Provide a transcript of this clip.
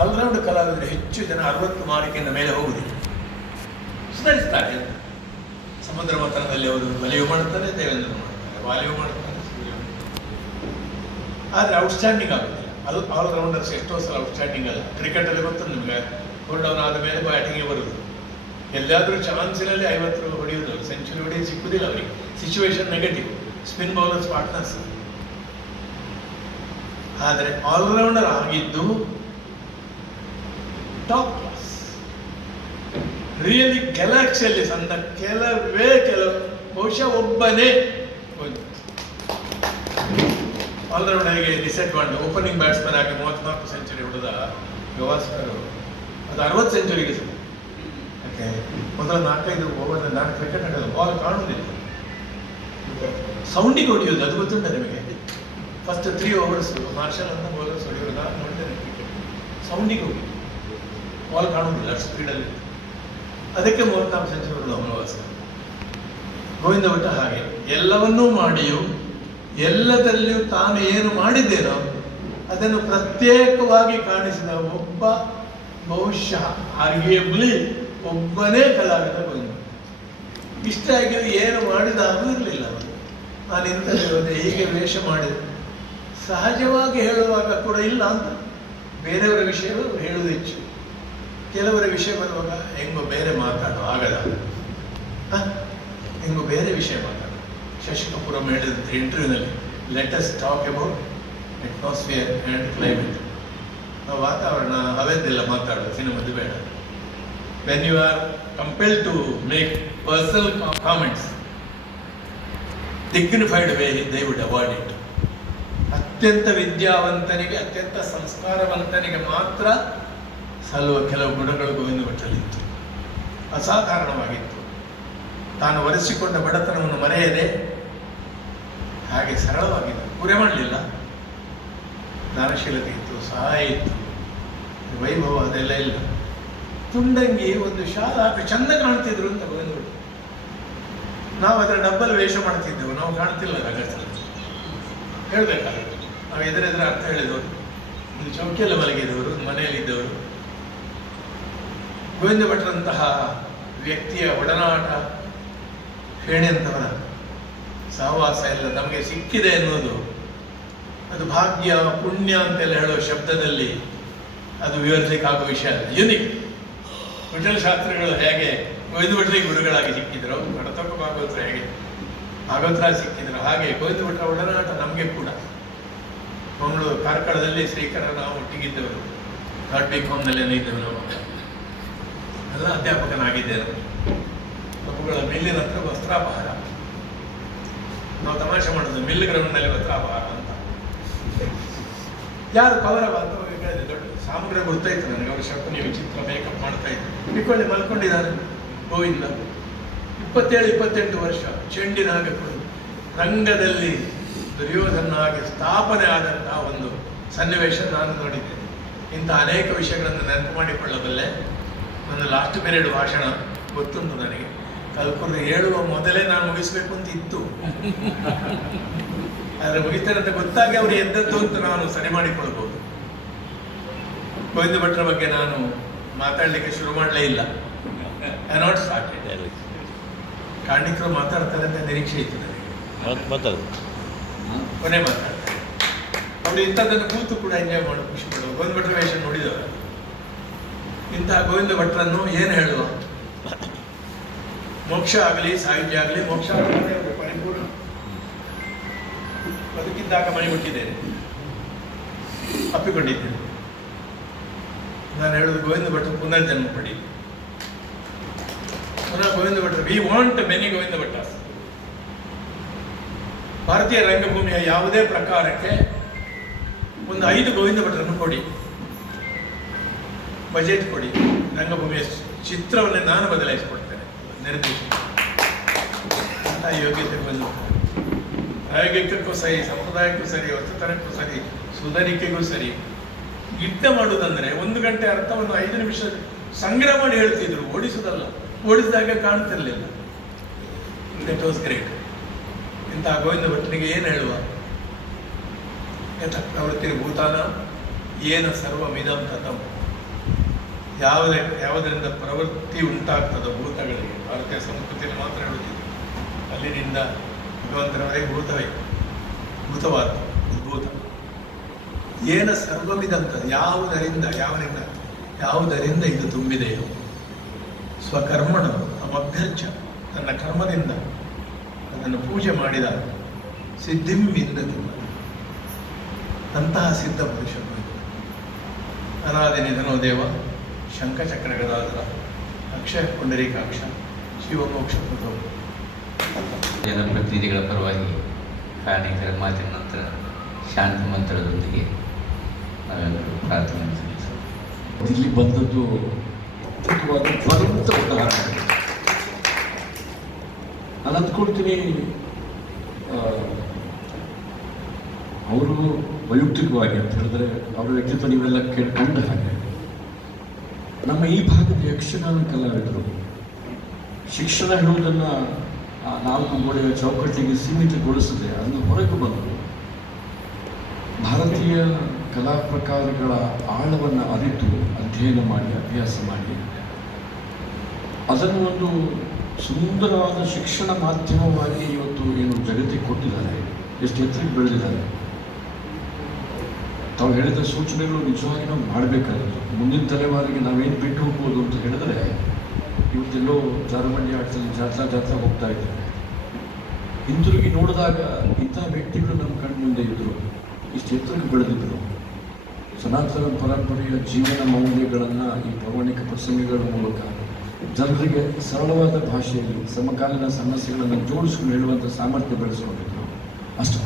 All-round ಕಲಾವಿದರು ಹೆಚ್ಚು ಜನ 60 ಮಾರ್ಕಿನ ಮೇಲೆ ಹೋಗುವುದಿಲ್ಲ, ಸುಧಾರಿಸ್ತಾರೆ. ಸಮುದ್ರ ಮಥನದಲ್ಲಿ ಅವರು ಬಲಿಯು ಮಾಡುತ್ತಾರೆ, ದೇವೇಂದ್ರ ಮಾಡ್ತಾರೆ, ವಾಲಿಯು ಮಾಡ್ತಾರೆ, ಸೂರ್ಯ. ಆದರೆ ಔಟ್ಸ್ಟ್ಯಾಂಡಿಂಗ್ ಆಗೋದಿಲ್ಲ. ಅದು ಆಲ್ರೌಂಡರ್ಸ್ ಎಷ್ಟೋ ಸಲ ಔಟ್ಸ್ಟ್ಯಾಂಡಿಂಗ್ ಅಲ್ಲ. ಕ್ರಿಕೆಟಲ್ಲಿ ಗೊತ್ತು ನಿಮಗೆ, ಡೌನ್ ಆದ ಮೇಲೆ ಬ್ಯಾಟಿಂಗ್ಗೆ ಬರುವುದು. ಎಲ್ಲಾದರೂ ಚಾನ್ಸಿನಲ್ಲಿ 50 ಹೊಡೆಯುವುದು, ಸೆಂಚುರಿ ಹೊಡೆಯೋದು ಸಿಕ್ಕುವುದಿಲ್ಲ ಅವರಿಗೆ. Situation negative, spin bowlers partners. ಆದರೆ ಆಲ್ರೌಂಡರ್ ಆಗಿದ್ದು ಟಾಪ್ ಕ್ಲಾಸ್. ರಿಯಲಿ ಗ್ಯಾಲಕ್ಸಿಯಲ್ಲಿ ಸಂದ ಕೆಲವು ಬಹುಶಃ ಒಬ್ಬನೇ ಆಲ್ರೌಂಡರ್ಗೆ ಡಿಸಡ್ವಾಂಟೇಜ್. ಓಪನಿಂಗ್ ಬ್ಯಾಟ್ಸ್ಮನ್ ಆಗಿ 34 ಸೆಂಚುರಿ ಹೊಡೆದ ಗವಾಸ್ಕರ್ ಅದು 60 ಸೆಂಚುರಿಗೆ ಸಹ. ಯಾಕೆ ಮೊದಲ 4-5 ಓವರ್ ನಾನು ಕ್ರಿಕೆಟ್ ಆಡೋದು, ಬಾಲ್ ಕಾಣುವುದಿಲ್ಲ, ಸೌಂಡಿಗೆ ಹೊಡೆಯೋದು. ಅದು ಗೊತ್ತುಂಟ ನಿಮಗೆ? ಫಸ್ಟ್ 3 ಓವರ್ಸ್ ಮಾರ್ಷಲ್ ಅಂತ ಬೌಲರ್ಸ್ ಹೊಡೆಯೋರು, ನಾನು ನೋಡಿದ್ದೇನೆ ಕ್ರಿಕೆಟ್. ಸೌಂಡಿಗೆ ಹೋಗಿ ಬಾಲ್ ಕಾಣುವುದಿಲ್ಲ, ಅಷ್ಟು ಸ್ಪೀಡಲ್ಲಿ. ಅದಕ್ಕೆ 34 ಸೆಂಚುರಿ ಹೊಡೆದ ಗವಾಸ್ಕರ್. ಗೋವಿಂದ ಭಟ್ಟ ಹಾಗೆ ಎಲ್ಲವನ್ನೂ ಮಾಡಿಯೂ ಎಲ್ಲದಲ್ಲಿಯೂ ತಾನು ಏನು ಮಾಡಿದ್ದೇನೋ ಅದನ್ನು ಪ್ರತ್ಯೇಕವಾಗಿ ಕಾಣಿಸಿದ ಒಬ್ಬ, ಬಹುಶಃ ಆರ್ಗ್ಯುಯೇಬ್ಲಿ ಒಬ್ಬನೇ ಕಲಾವಿದ ಗೋವಿಂದ. ಇಷ್ಟ ಆಗಿಯೂ ಏನು ಮಾಡಿದ ಇರಲಿಲ್ಲ ಅವನು. ನಾನು ಇಂಥದ್ದು ಹೋದೆ, ಹೀಗೆ ವೇಷ ಮಾಡಿದೆ, ಸಹಜವಾಗಿ ಹೇಳುವಾಗ ಕೂಡ ಇಲ್ಲ ಅಂತ. ಬೇರೆಯವರ ವಿಷಯ ಹೇಳುವುದು ಹೆಚ್ಚು, ಕೆಲವರ ವಿಷಯ ಬರುವಾಗ ಹೆಂಗೋ ಬೇರೆ ಮಾತಾಡೋ ಆಗದ, ಹೆಂಗೋ ಬೇರೆ ವಿಷಯ ಮಾತಾಡೋ. ಶಶಿ ಕಪೂರ್ ಹೇಳಿದಂತೆ ಇಂಟರ್ವ್ಯೂನಲ್ಲಿ, let us talk about atmosphere and climate. ನಾವು ವಾತಾವರಣ ಹವೆದ್ದೆಲ್ಲ ಮಾತಾಡೋದು, ಸಿನಿಮಾದ್ದು ಬೇಡ. When you are compelled to make personal comments, dignified way they would avoid it. ಅತ್ಯಂತ ವಿದ್ಯಾವಂತನಿಗೆ, ಅತ್ಯಂತ ಸಂಸ್ಕಾರವಂತನಿಗೆ ಮಾತ್ರ ಸಲ್ಲುವ ಕೆಲವು ಗುಣಗಳು ಗೋವಿಂದ ಭಟ್ಟರಲ್ಲಿತ್ತು. ಅಸಾಧಾರಣವಾಗಿತ್ತು. ತಾನು ಒರೆಸಿಕೊಂಡ ಬಡತನವನ್ನು ಮರೆಯದೆ ಹಾಗೆ ಸರಳವಾಗಿತ್ತು. ಪೂರೆ ಮಾಡಲಿಲ್ಲ. ದಾನಶೀಲತೆ ಇತ್ತು, ಸಹಾಯ ಇತ್ತು, ವೈಭವ ಅದೆಲ್ಲ ಇಲ್ಲ. ತುಂಡಂಗಿ ಒಂದು ಶಾಲ ಹಾಕಿ ಚಂದ ಕಾಣ್ತಿದ್ರು ಅಂತ ಗೋವಿಂದ ಭಟ್ರು. ನಾವು ಅದರ ಡಬ್ಬಲ್ ವೇಷ ಮಾಡ್ತಿದ್ದೆವು, ನಾವು ಕಾಣ್ತಿಲ್ಲ ರಂಗಸ್ಥಳ. ಹೇಳ್ಬೇಕಾದ್ರೆ ನಾವು ಎದುರೆದುರು ಅರ್ಥ ಹೇಳಿದವರು, ಒಂದು ಚೌಕಿಯಲ್ಲಿ ಮಲಗಿದವರು, ಮನೆಯಲ್ಲಿದ್ದವರು. ಗೋವಿಂದ ಭಟ್ರಂತಹ ವ್ಯಕ್ತಿಯ ಒಡನಾಟ, ಶ್ರೇಣಿಯಂಥವರ ಸಹವಾಸ ಎಲ್ಲ ನಮಗೆ ಸಿಕ್ಕಿದೆ ಎನ್ನುವುದು, ಅದು ಭಾಗ್ಯ ಪುಣ್ಯ ಅಂತೆಲ್ಲ ಹೇಳೋ ಶಬ್ದದಲ್ಲಿ ಅದು ವಿವರಿಸಲಿಕ್ಕಾಗೋ ವಿಷಯ ಅಲ್ಲ. ಯುನಿಕ್. ವಿಠಲ ಶಾಸ್ತ್ರಿಗಳು ಹೇಗೆ ಗೋವಿಂದ ಭಟ್ರಿಗೆ ಗುರುಗಳಾಗಿ ಸಿಕ್ಕಿದ್ರು, ಕಡತಪ್ಪ ಭಾಗವತರು ಹೇಗೆ ಭಾಗವತರಾಗಿ ಸಿಕ್ಕಿದ್ರು, ಹಾಗೆ ಗೋವಿಂದ ಭಟ್ರ ಒಡನಾಟ ನಮಗೆ ಕೂಡ. ಮಂಗಳೂರು ಕಾರ್ಕಳದಲ್ಲಿ ಶ್ರೀಕರ ನಾವು ಒಟ್ಟಿಗಿದ್ದವರು, ಕಾಟ್ಬಿಕಾಮ್ನಲ್ಲೇನೇ ಇದ್ದವು. ನಾವು ಎಲ್ಲ ಅಧ್ಯಾಪಕನಾಗಿದ್ದೇನೆ. ಮಕ್ಕಳ ಮಿಲ್ಲಿನ ಹತ್ರ ವಸ್ತ್ರಾಪಹಾರ, ನಾವು ತಮಾಷೆ ಮಾಡೋದು ಮಿಲ್ ಗ್ರೌಂಡ್ನಲ್ಲಿ ವಸ್ತ್ರಾಪಹಾರ ಅಂತ. ಯಾರು ಕವರವ ಅಂತ ಹೇಳಿದೆ, ದೊಡ್ಡ ಸಾಮಗ್ರಿ ಗೊತ್ತಾಯ್ತು ನನಗೆ. ಅವ್ರ ಶಕುನಿ ವಿಚಿತ್ರ ಮೇಕಪ್ ಮಾಡ್ತಾ ಇದ್ರು. ಇಟ್ಕೊಳ್ಳಿ ಮಲ್ಕೊಂಡಿದ್ದಾರೆ ಗೋವಿಂದ. 27-28 ವರ್ಷ, ಚೆಂಡಿನ ಹಾಗೆ ಕೊಡು. ರಂಗದಲ್ಲಿ ದುರ್ಯೋಧನ ಹಾಗೆ ಸ್ಥಾಪನೆ ಆದಂತಹ ಒಂದು ಸನ್ನಿವೇಶ ನಾನು ನೋಡಿದ್ದೇನೆ. ಇಂಥ ಅನೇಕ ವಿಷಯಗಳನ್ನು ನೆನಪು ಮಾಡಿಕೊಳ್ಳಬಲ್ಲೆ. ನನ್ನ ಲಾಸ್ಟ್ ಪೀರಿಯಡ್ ಭಾಷಣ ಗೊತ್ತುಂಟು ನನಗೆ. ಕಲ್ಪುರ್ದು ಹೇಳುವ ಮೊದಲೇ ನಾನು ಮುಗಿಸ್ಬೇಕು ಅಂತ ಇತ್ತು, ಆದರೆ ಮುಗಿಸ್ತೇನೆ ಅಂತ ಗೊತ್ತಾಗಿ ಅವರು ಎದ್ದದ್ದು ಅಂತ ನಾನು ಸರಿ ಮಾಡಿಕೊಳ್ಬಹುದು. ಗೋವಿಂದ ಭಟ್ರ ಬಗ್ಗೆ ನಾನು ಮಾತಾಡಲಿಕ್ಕೆ ಶುರು ಮಾಡಲೇ ಇಲ್ಲ. I not started. ಕಾಣಿಕರು ಮಾತಾಡ್ತಾರೆ ಅಂತ ನಿರೀಕ್ಷೆ ಇತ್ತು ನನಗೆ. ಕೊನೆ ಮಾತಾಡ್ತಾರೆ ಅವರು. ಇಂಥದ್ದನ್ನು ಕೂತು ಕೂಡ ಎಂಜಾಯ್ ಮಾಡೋ, ಖುಷಿ ಪಡುವ. ಗೋವಿಂದ ಭಟ್ರ ವೇಷ ನೋಡಿದವರು. ಇಂತಹ ಗೋವಿಂದ ಭಟ್ರನ್ನು ಏನು ಹೇಳುವ? ಮೋಕ್ಷ ಆಗಲಿ ಸಾಹಿತ್ಯ ಆಗಲಿ, ಮೋಕ್ಷ ಆಗಲಿ ಪರಿಪೂರ್ಣ. ಬದುಕಿದ್ದಾಗ ಮನೆ ಹುಟ್ಟಿದ್ದೇನೆ, ಅಪ್ಪಿಕೊಂಡಿದ್ದೇನೆ. ನಾನು ಹೇಳೋದು ಗೋವಿಂದ ಭಟ್ರು ಪುನರ್ಜನ್ಮ ಪಡಿ. ಪುನಃ ಗೋವಿಂದ ಭಟ್ರು, ವಿ ವಾಂಟ್ ಮೆನಿ ಗೋವಿಂದ ಭಟ್ಟಾಸ್. ಭಾರತೀಯ ರಂಗಭೂಮಿಯ ಯಾವುದೇ ಪ್ರಕಾರಕ್ಕೆ ಒಂದು 5 ಗೋವಿಂದ ಭಟ್ರನ್ನು ಕೊಡಿ, ಬಜೆಟ್ ಕೊಡಿ, ರಂಗಭೂಮಿಯ ಚಿತ್ರವನ್ನೇ ನಾನು ಬದಲಾಯಿಸಿಕೊಡ್ತೇನೆ. ನಿರ್ದೇಶಕ ಅಂತ ಯೋಗ್ಯತೆ ಬಂದು, ಪ್ರಾಯೋಗಿಕಕ್ಕೂ ಸರಿ, ಸಂಪ್ರದಾಯಕ್ಕೂ ಸರಿ, ಹೊಸತನಕ್ಕೂ ಸರಿ, ಸುಧಾರಿಕೆಗೂ ಸರಿ. ಯುದ್ಧ ಮಾಡುವುದಂದ್ರೆ 1 ಗಂಟೆ ಅರ್ಥವನ್ನು 5 ನಿಮಿಷ ಸಂಗ್ರಹ ಮಾಡಿ ಹೇಳ್ತಿದ್ರು, ಓಡಿಸುವುದಲ್ಲ. ಓಡಿಸಿದಾಗ ಕಾಣ್ತಿರ್ಲಿಲ್ಲ. That was great. ಇಂತಹ ಗೋವಿಂದ ಭಟ್ರಿಗೆ ಏನು ಹೇಳುವ? ಯಥಪ್ರವೃತ್ತಿ ಭೂತಾನ ಏನ ಸರ್ವಮಿದಂ ತತಂ ಯಾವುದರಿಂದ ಪ್ರವೃತ್ತಿ ಉಂಟಾಗ್ತದೋ ಭೂತಗಳಿಗೆ, ಭಾರತೀಯ ಸಂಸ್ಕೃತಿಯಲ್ಲಿ ಮಾತ್ರ ಹೇಳುತ್ತಿದೆ, ಅಲ್ಲಿನಿಂದ ಭಗವಂತನವರೆಗೆ ಭೂತವೇ, ಭೂತವಾದ ಉದ್ಭೂತ ಏನ ಸರ್ವವಿದಂತ, ಯಾವುದರಿಂದ ಇದು ತುಂಬಿದೆಯೋ ಸ್ವಕರ್ಮಣ ಅಮಭ್ಯರ್ಚ, ತನ್ನ ಕರ್ಮದಿಂದ ಅದನ್ನು ಪೂಜೆ ಮಾಡಿದ ಸಿದ್ಧಿಂ ವಿಂದತಿ, ಅಂತಹ ಸಿದ್ಧ ಪುರುಷನು ಅನಾದಿ ನಿಧನೋ ದೇವ ಶಂಖಚಕ್ರ ಗದಾಧರ ಅಕ್ಷಯ ಪುಂಡರೀಕಾಕ್ಷ ಶಿವಮೋಕ್ಷ ಪ್ರಭು. ಜನಪ್ರತಿನಿಧಿಗಳ ಪರವಾಗಿ ಕಾರಣಿಕರ ಮಾತಿನ ನಂತರ ಶಾಂತಿ ಮಂತ್ರದೊಂದಿಗೆ ನಾವೆಲ್ಲರೂ ಪ್ರಾರ್ಥನೆ ಸಲ್ಲಿಸೋಣ. ಇಲ್ಲಿ ಬಂದದ್ದು ಅದ್ಭುತವಾದ ಜ್ವಲಂತ ಉದಾಹರಣೆ. ನಾನು ಅಂದ್ಕೊಳ್ತೀನಿ, ಅವರು ವೈಯಕ್ತಿಕವಾಗಿ ಅಂತ ಹೇಳಿದ್ರೆ ಅವರ ವ್ಯಕ್ತಿತ್ವ ನೀವೆಲ್ಲ ಕೇಳ್ಕೊಂಡ ಹಾಗೆ ನಮ್ಮ ಈ ಭಾಗದ ಯಕ್ಷಗಾನ ಕಲಾವಿದರು ಶಿಕ್ಷಣ ಹೇಳುವುದನ್ನು ಆ 4 ಗೋಡೆಯ ಚೌಕಟ್ಟಿಗೆ ಸೀಮಿತಗೊಳಿಸದೆ ಅದನ್ನು ಹೊರಗೆ ಬಂದರು ಭಾರತೀಯ ಕಲಾ ಪ್ರಕಾರಗಳ ಆಳವನ್ನು ಅರಿತು ಅಧ್ಯಯನ ಮಾಡಿ ಅಭ್ಯಾಸ ಮಾಡಿ ಅದನ್ನು ಒಂದು ಸುಂದರವಾದ ಶಿಕ್ಷಣ ಮಾಧ್ಯಮವಾಗಿ ಇವತ್ತು ಏನು ಜಗತ್ತಿಗೆ ಕೊಟ್ಟಿದ್ದಾರೆ, ಎಷ್ಟು ಎತ್ತರಕ್ಕೆ ಬೆಳೆದಿದ್ದಾರೆ. ತಾವು ಹೇಳಿದ ಸೂಚನೆಗಳು ನಿಜವಾಗಿ ನಾವು ಮಾಡಬೇಕಾಗಿತ್ತು. ಮುಂದಿನ ತಲೆಮಾರಿಗೆ ನಾವೇನು ಬಿಟ್ಟು ಹೋಗ್ಬೋದು ಅಂತ ಹೇಳಿದ್ರೆ, ಇವತ್ತೆಲ್ಲೋ ಜಾರುಮಂಡಿ ಆಟದಲ್ಲಿ ಜಾತ್ರಾ ಹೋಗ್ತಾ ಇದ್ದೇವೆ. ಹಿಂತಿರುಗಿ ನೋಡಿದಾಗ ಇಂಥ ವ್ಯಕ್ತಿಗಳು ನಮ್ಮ ಕಣ್ಣು ಮುಂದೆ ಇದ್ದರು, ಇಷ್ಟು ಎತ್ತರಕ್ಕೆ ಬೆಳೆದಿದ್ದರು. ಸನಾತನ ಪರಂಪರೆಯ ಜೀವನ ಮೌಲ್ಯಗಳನ್ನು ಈ ಪೌರಾಣಿಕ ಪ್ರಸಂಗಗಳ ಮೂಲಕ ಜನರಿಗೆ ಸರಳವಾದ ಭಾಷೆಯಲ್ಲಿ ಸಮಕಾಲೀನ ಸಮಸ್ಯೆಗಳನ್ನು ಜೋಡಿಸ್ಕೊಂಡು ಹೇಳುವಂಥ ಸಾಮರ್ಥ್ಯ ಬೆಳೆಸ್ಕೊಂಡಿದ್ರು. ಅಷ್ಟು